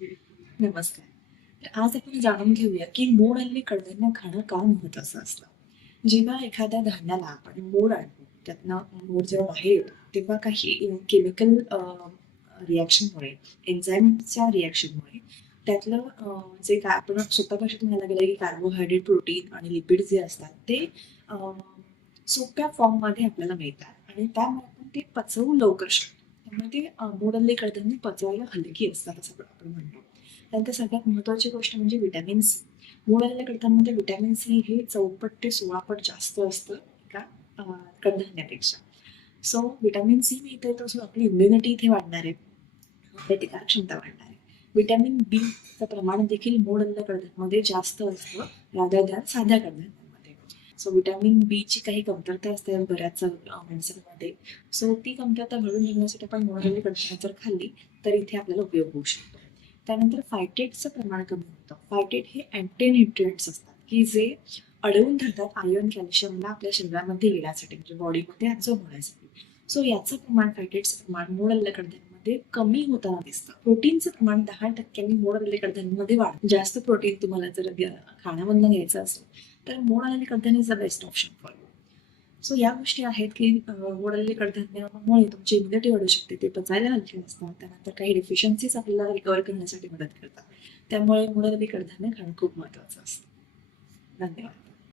नमस्कार. तर आज आपण जाणून घेऊया की मोड आणि कडधान्य खाणं का महत्वाचं असतं. जेव्हा एखाद्या धान्याला आपण मोड आणतो त्यातनं मोड जेव्हा बाहेर येतो तेव्हा काही केमिकल रिॲक्शनमुळे एन्झाईमच्या रिॲक्शनमुळे त्यातलं जे काय आपण सोप्या भाषेत म्हणायला गेलं की कार्बोहायड्रेट प्रोटीन आणि लिपिड जे असतात ते सोप्या फॉर्ममध्ये आपल्याला मिळतात. आणि त्यामुळे आपण ते पचवू लवकर शकतो. त्यामुळे ते अं, कडधान्य पचवायला हलकी असतात असं आपण म्हणतो. त्यानंतर सगळ्यात महत्त्वाची गोष्ट म्हणजे विटॅमिन सी मूळ कडधान्यामध्ये विटॅमिन सी हे चौपट ते सोळापट जास्त असतं एका कडधान्यापेक्षा. सो विटॅमिन सी मिळते तर आपली इम्युनिटी इथे वाढणार आहे. प्रतिकार क्षमता वाढणार आहे. विटॅमिन बीचं प्रमाण देखील मोड आलेल्या कडधान्यामध्ये जास्त असतं राधा साध्या कडधान्यात. सो विटॅमिन बीची काही कमतरता असते बऱ्याच माणसांमध्ये. सो ती कमतरता भरून निघण्यासाठी आपण मोड कंडिशन कडधान्य जर खाल्ली तर इथे आपल्याला उपयोग होऊ शकतो. त्यानंतर फायटेटचं प्रमाण कमी होतं. फायटेट हे अँटीन्युट्रिएंट्स असतात की जे अडवून धरतात आयर्न कॅल्शियमला आपल्या शरीरामध्ये येण्यासाठी म्हणजे बॉडीमध्ये ॲब्झॉर्ब होण्यासाठी. सो याचं प्रमाण फायटेटचं प्रमाण मूळ आलेल्या मध्ये कमी होताना दिसतं. प्रोटीनचं प्रमाण दहा टक्क्यांनी मोड आलेल्या कडधान्यांमध्ये वाढ जास्त प्रोटीन तुम्हाला जर खाण्यामधनं घ्यायचं असेल तर मोड आलेले कडधान्य is the best option for you. So या गोष्टी आहेत की मोड आलेले कडधान्यामुळे तुमची इम्युनिटी वाढू शकते. ते पचायला हलके असतात. त्यानंतर काही डेफिशियन्सीज आपल्याला रिकवर करण्यासाठी मदत करतात. त्यामुळे मोड आलेली कडधान्य खाणं खूप महत्त्वाचं असतं. धन्यवाद.